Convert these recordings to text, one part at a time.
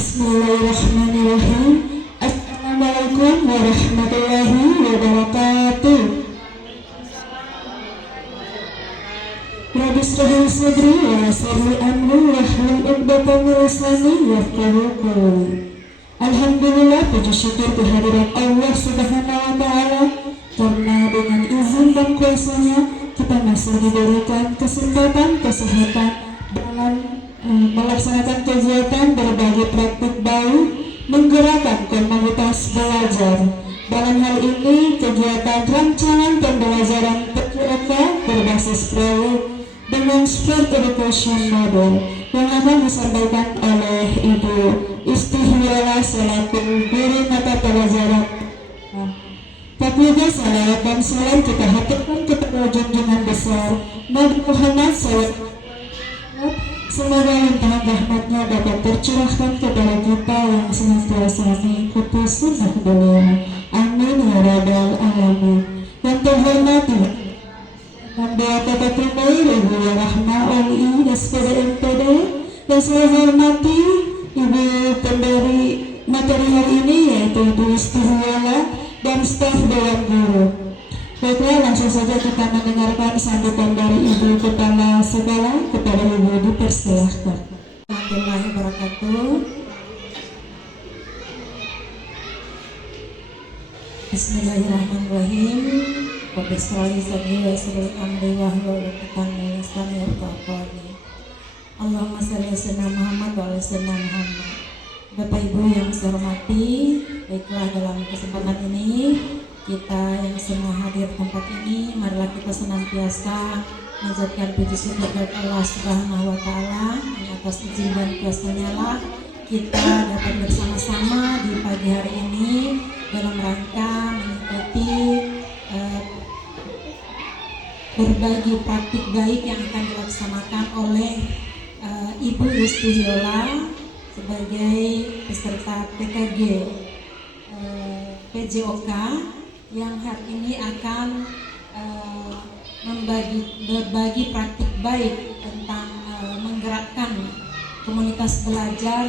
Bismillahirrahmanirrahim. Assalamualaikum warahmatullahi wabarakatuh. Rabbi shrah li sadri wa yassir li amri wahlul 'uqdatam min lisani yafqahu qawli. Alhamdulillah, puji syukur kehadirat Allah Subhanahu wa taala karena dengan izin dan kuasa-Nya kita masih diberikan kesempatan kesehatan dalam melaksanakan kegiatan berbagi praktik baik menggerakkan komunitas belajar. Dalam hal ini kegiatan rancangan pembelajaran PJOK berbasis proyek dengan Sport Education Model yang akan disampaikan oleh Ibu Istihwala selaku guru mata pelajaran. Tapi juga salawat dan salam kita haturkan kepada junjungan besar Nabi Muhammad SAW. Semoga limpahan rahmatnya dapat tercurahkan kepada kita yang senantiasa mengikuti sunnah beliau. Amin ya rabbal alamin. Yang terhormat Membawa Kata Primair Ibu Rahma OI SPD MPD, yang saya hormati Ibu pemberi materi hari ini yaitu Ibu Istihwala dan staf Dewan Guru. Baiklah, langsung saja kita mendengarkan sambutan dari Ibu Kepala Sekolah. Kepada Ibu dipersilahkan. Warahmatullahi wabarakatuh. Bismillahirrahmanirrahim. Wabillahi taufiq wa sallallahu alaihi wa sallam. Allahumma shalli ala sayyidina Muhammad wa ala sayyidina Muhammad. Bapak Ibu yang saya hormati, baiklah dalam kesempatan ini kita yang semua hadir di tempat ini, marilah kita senantiasa mengucapkan puji syukur kepada Allah Subhanahu wa taala atas izin dan kuasa-Nya lah kita dapat bersama-sama di pagi hari ini dalam rangka mengikuti berbagi praktik baik yang akan dilaksanakan oleh Ibu Istihwala sebagai peserta PKG PJOK yang hari ini akan berbagi praktik baik tentang menggerakkan komunitas belajar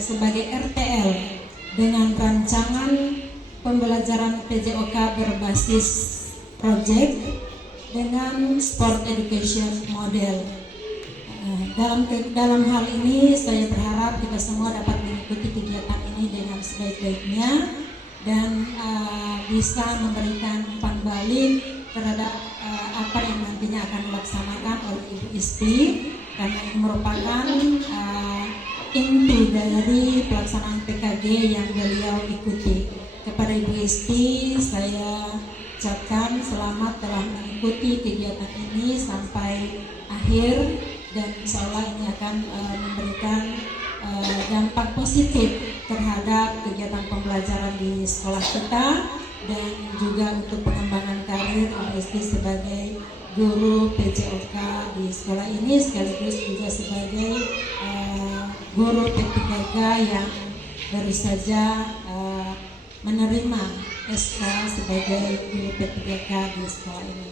sebagai RTL dengan rancangan pembelajaran PJOK berbasis project dengan Sport Education Model. Dalam hal ini saya berharap kita semua dapat mengikuti kegiatan ini dengan sebaik-baiknya dan bisa memberikan umpan balik terhadap apa yang nantinya akan dilaksanakan oleh Ibu Isti, karena ini merupakan inti dari pelaksanaan PKG yang beliau ikuti. Kepada Ibu Isti saya ucapkan selamat telah mengikuti kegiatan ini sampai akhir, dan insya Allah ini akan memberikan dampak positif terhadap kegiatan pembelajaran di sekolah kita dan juga untuk pengembangan karir Ibu Isti sebagai guru PJOK di sekolah ini, sekaligus juga sebagai guru P3K yang baru saja menerima SK sebagai guru P3K di sekolah ini.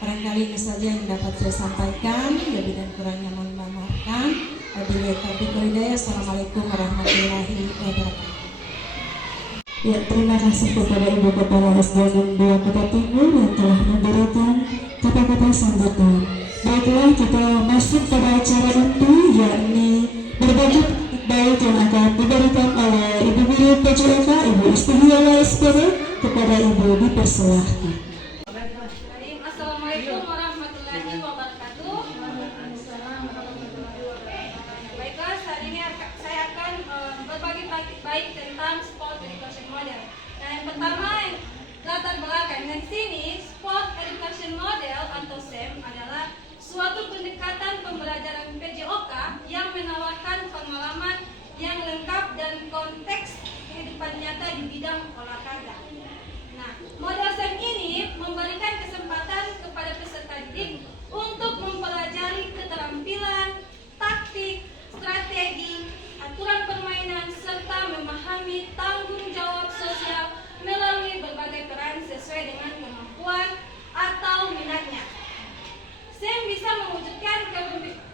Barangkali ini saja yang dapat saya sampaikan, lebih dan kurangnya mohon maafkan. Wabillahi taufiq wal hidayah. Assalamualaikum warahmatullahi wabarakatuh. Ya, terima kasih kepada Ibu Kepala SDN 2 Kota Timur yang telah memberikan kata-kata sambutan. Baiklah, kita masuk pada acara inti, yakni berbagi baik yang akan diberikan oleh Ibu Guru PJOK, Ibu Istihwala SPD. Kepada Ibu dipersilahkan. Assalamualaikum warahmatullahi wabarakatuh. Baiklah, saat ini saya akan berbagi praktik baik tentang Sport Education Model. Nah, yang pertama, latar belakang di sini, Sport Education Model atau SEM adalah suatu pendekatan pembelajaran PJOK yang menawarkan pengalaman yang lengkap dan konteks kehidupan nyata di bidang olahraga. Nah, model SEM ini memberikan kesempatan kepada peserta didik untuk mempelajari keterampilan, taktik, strategi, aturan permainan, serta memahami tanggung jawab sosial melalui berbagai peran sesuai dengan kemampuan atau minatnya. SEM bisa mewujudkan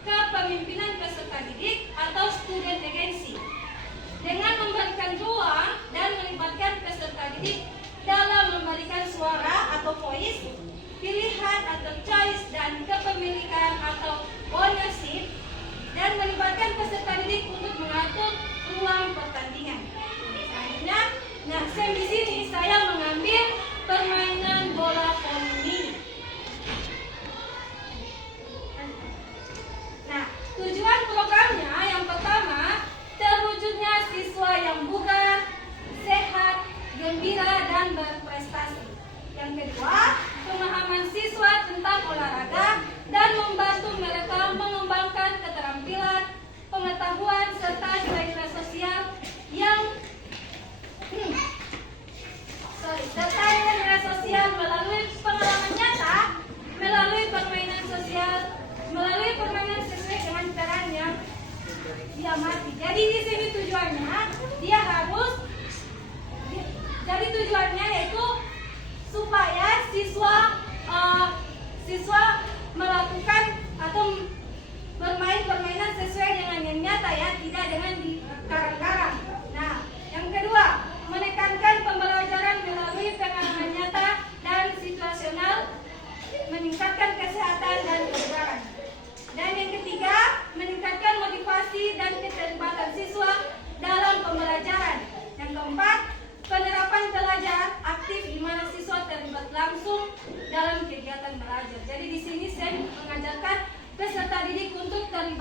kepemimpinan peserta didik atau student agency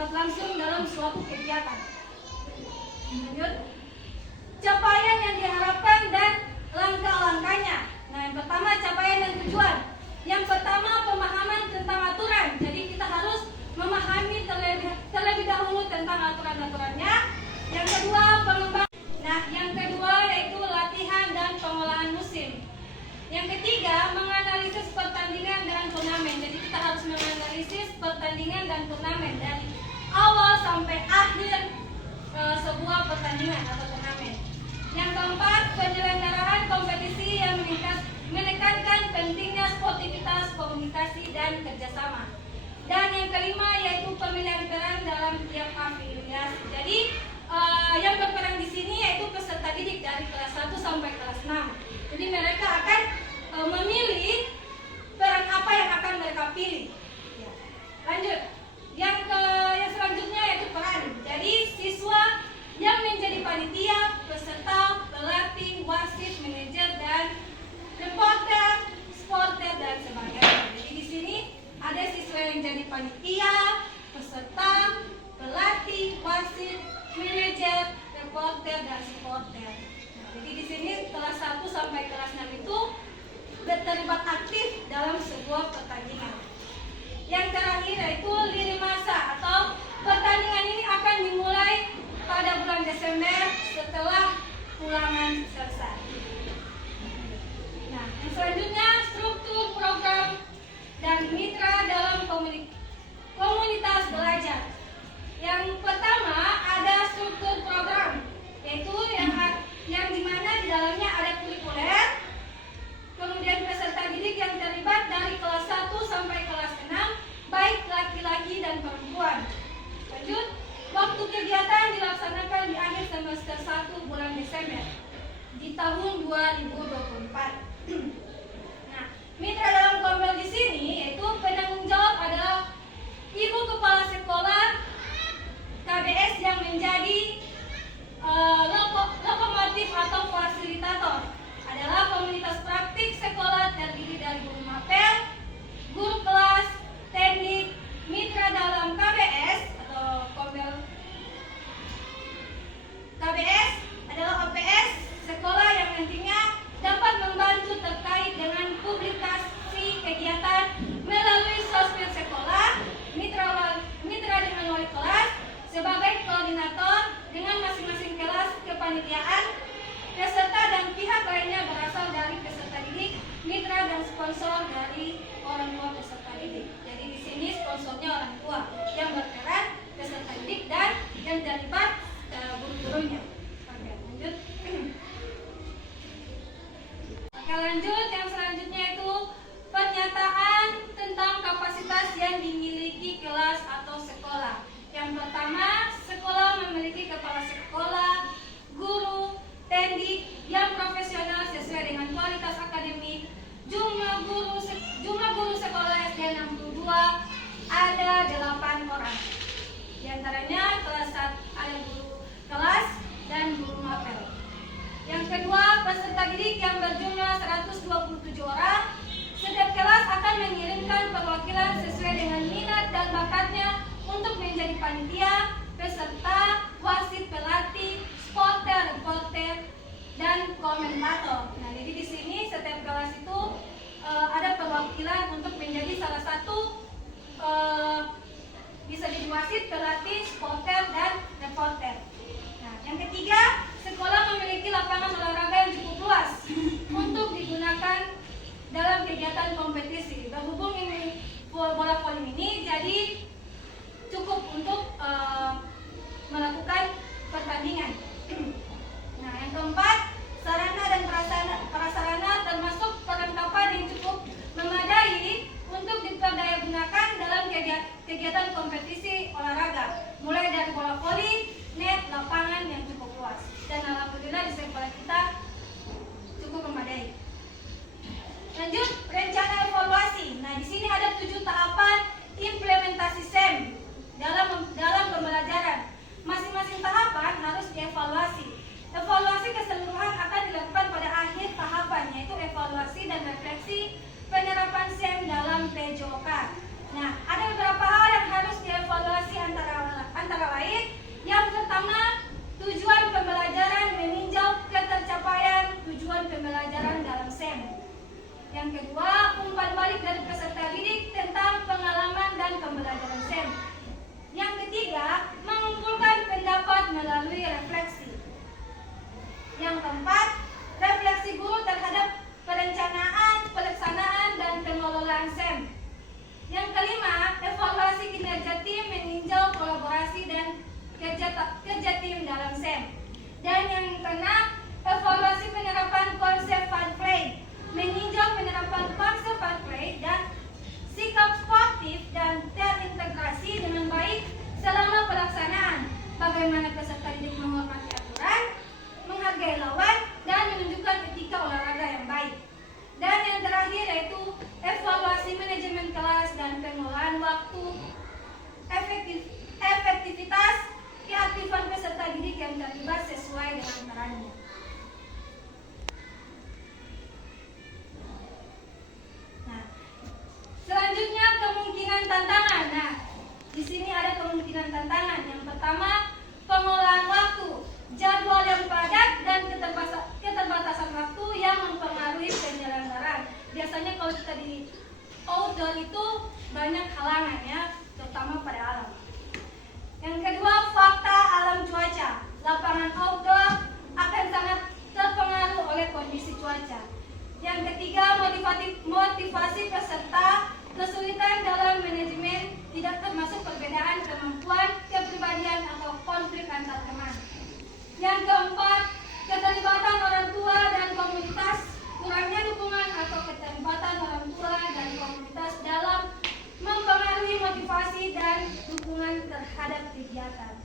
terlibat langsung dalam suatu kegiatan. Lanjut. Capaian yang diharapkan dan langkah-langkahnya. Nah, yang pertama capaian dan tujuan. Yang pertama pemahaman tentang aturan. Jadi kita harus memahami terlebih dahulu tentang aturan-aturannya. Yang kedua pengembangan. Nah, yang kedua yaitu latihan dan pengolahan musim. Yang ketiga menganalisis pertandingan dan turnamen. Jadi kita harus menganalisis pertandingan dan turnamen dari awal sampai akhir sebuah pertandingan atau turnamen. Yang keempat penyelenggaraan kompetisi yang menekankan pentingnya sportivitas, komunikasi dan kerjasama. Dan yang kelima yaitu pemilihan peran dalam tiap afiliasi. Jadi yang berperan di sini yaitu peserta didik dari kelas 1 sampai kelas 6. Jadi mereka akan memilih peran apa yang akan mereka pilih. Ya. Lanjut. Yang selanjutnya yaitu peran. Jadi siswa yang menjadi panitia, peserta, pelatih, wasit, manajer dan reporter, supporter dan sebagainya. Jadi di sini ada siswa yang jadi panitia, peserta, pelatih, wasit, manajer, reporter dan supporter. Jadi di sini kelas 1 sampai kelas 6 itu terlibat aktif dalam sebuah pertandingan. Yang terakhir yaitu lini masa atau pertandingan ini akan dimulai pada bulan Desember setelah ulangan selesai. Nah, yang selanjutnya struktur program dan mitra dalam komunitas belajar. Yang pertama ada struktur program, yaitu yang dimana di dalamnya ada kurikuler, kemudian peserta didik yang terlibat dari kelas 1 sampai kelas 6, baik laki-laki dan perempuan. Lanjut, waktu kegiatan dilaksanakan di akhir semester 1 bulan Desember di tahun 2024. Nah, mitra dalam Kombel di sini yaitu penanggung jawab adalah ibu kepala sekolah KBS yang menjadi lokomotif atau fasilitator. Adalah komunitas praktik sekolah terdiri dari guru mapel, guru kelas, teknik, mitra dalam KBS atau Kombel. KBS adalah OPS sekolah yang nantinya dapat membantu terkait dengan publikasi kegiatan melalui sosmed sekolah, mitra dengan wali kelas sebagai koordinator dengan masing-masing kelas kepanitiaan, peserta dan pihak lainnya berasal dari peserta didik, mitra dan sponsor dari orang tua peserta didik. Jadi di sini sponsornya orang tua yang berperan peserta didik dan yang terlibat guru-gurunya. Oke, lanjut. Oke, lanjut. Yang selanjutnya itu pernyataan tentang kapasitas yang dimiliki kelas atau sekolah. Yang pertama, sekolah memiliki kepala sekolah, guru, teknik yang profesional sesuai dengan kualitas akademik. Jumlah guru sekolah SD 62 ada 8 orang. Di antaranya kelas 1 ada guru kelas dan guru mapel. Yang kedua, peserta didik yang berjumlah 127 orang. Setiap kelas akan mengirimkan perwakilan sesuai dengan minat dan bakatnya untuk menjadi panitia, peserta, wasit, pelatih, supporter, reporter, dan komentator. Nah, jadi di sini setiap kelas itu ada perwakilan untuk menjadi salah satu bisa jadi wasit, pelatih, supporter, dan reporter. Nah, yang ketiga, sekolah memiliki lapangan olahraga yang cukup luas untuk digunakan dalam kegiatan kompetisi. Berhubung ini bola voli ini, jadi cukup untuk melakukan Dan yang keenam, evaluasi penerapan konsep fun play, meninjau penerapan konsep fun play dan sikap sportif dan terintegrasi dengan baik selama pelaksanaan. Bagaimana peserta didik menghormati aturan, menghargai lawan, dan menunjukkan etika olahraga yang baik. Dan yang terakhir yaitu evaluasi manajemen kelas dan pengelolaan waktu, efektivitas keaktifan peserta didik yang terlibat sesuai dengan perannya. Nah, selanjutnya kemungkinan tantangan. Nah, di sini ada kemungkinan tantangan. Yang pertama, pengelolaan waktu, jadwal yang padat dan keterbatasan waktu yang mempengaruhi penyelenggaraan. Biasanya kalau kita di outdoor itu banyak halangan ya, terutama pada alam. Yang kedua, fakta alam cuaca. Lapangan outdoor akan sangat terpengaruh oleh kondisi cuaca. Yang ketiga, motivasi peserta, kesulitan dalam manajemen, tidak termasuk perbedaan kemampuan, kepribadian atau konflik antar teman. Yang keempat, keterlibatan orang tua dan komunitas, kurangnya dukungan atau keterlibatan orang tua dan komunitas dalam mempengaruhi motivasi dan dukungan terhadap kegiatan.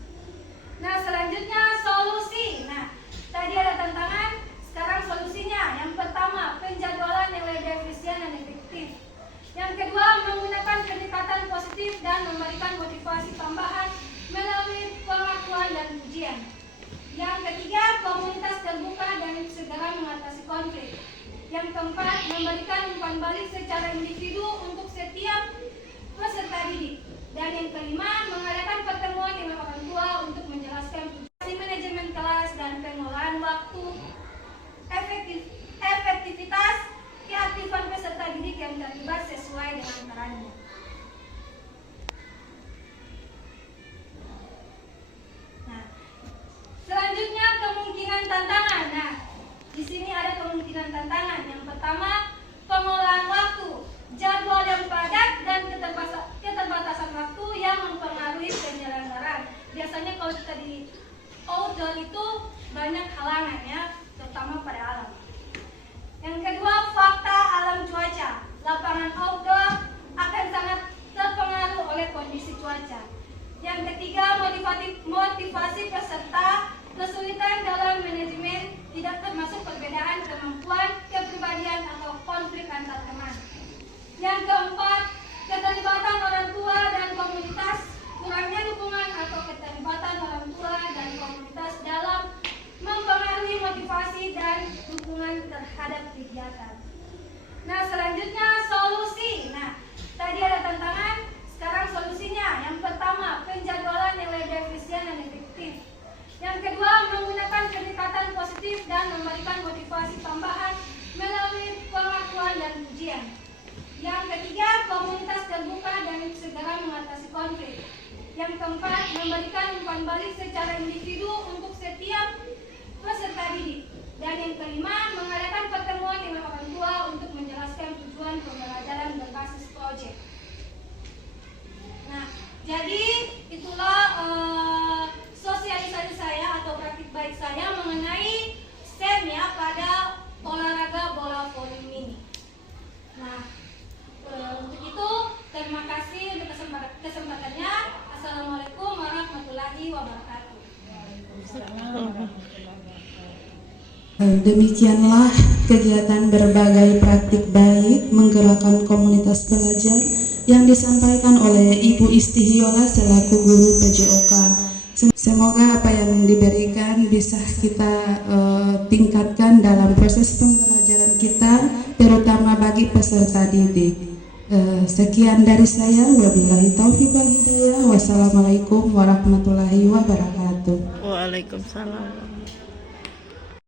Nah, selanjutnya solusi. Nah, tadi ada tantangan, sekarang solusinya. Yang pertama, penjadwalan yang lebih efisien dan efektif. Yang kedua, menggunakan pendekatan positif dan memberikan motivasi tambahan melalui pengakuan dan pujian. Yang ketiga, komunitas terbuka dan segera mengatasi konflik. Yang keempat, memberikan umpan balik secara individu untuk setiap peserta didik. Dan yang kelima, mengadakan pertemuan dengan orang tua untuk menjelaskan tujuan manajemen kelas dan pengelolaan waktu, efektivitas keaktifan peserta didik yang terlibat sesuai dengan perannya. Nah, selanjutnya kemungkinan tantangan. Nah, di sini ada kemungkinan tantangan. Yang pertama, pengelolaan waktu, jadwal yang padat dan keterbatasan waktu yang mempengaruhi penyelenggaraan. Biasanya kalau kita di outdoor itu banyak halangan ya, terutama pada alam. Yang kedua, fakta alam cuaca. Lapangan outdoor akan sangat terpengaruh oleh kondisi cuaca. Yang ketiga, motivasi peserta, kesulitan dalam manajemen, tidak termasuk perbedaan kemampuan, kepribadian atau konflik antar teman. Yang keempat, keterlibatan orang tua dan komunitas, kurangnya dukungan atau keterlibatan orang tua dan komunitas dalam mempengaruhi motivasi dan dukungan terhadap kegiatan. Nah, selanjutnya solusi. Nah, tadi ada tantangan, sekarang solusinya. Yang pertama, penjadwalan yang lebih efisien dan efektif. Yang kedua, menggunakan pendekatan positif dan memberikan motivasi tambahan melalui pengakuan dan pujian. Yang ketiga, komunitas terbuka dan segera mengatasi konflik. Yang keempat, memberikan umpan balik secara individu untuk setiap peserta didik. Dan yang kelima, mengadakan pertemuan dengan orang tua untuk menjelaskan tujuan pembelajaran berbasis proyek. Nah, jadi itulah sosialisasi saya atau praktik baik saya mengenai STEM ya pada olahraga bola voli mini. Nah, untuk itu terima kasih untuk kesempatannya. Assalamualaikum warahmatullahi wabarakatuh. Demikianlah kegiatan berbagai praktik baik menggerakkan komunitas belajar yang disampaikan oleh Ibu Istihiola selaku guru PJOK. Semoga apa yang diberikan bisa kita tingkatkan dalam proses pembelajaran kita, terutama bagi peserta didik. Sekian dari saya, wabillahi taufiq wal hidayah. Wassalamualaikum warahmatullahi wabarakatuh. Waalaikumsalam.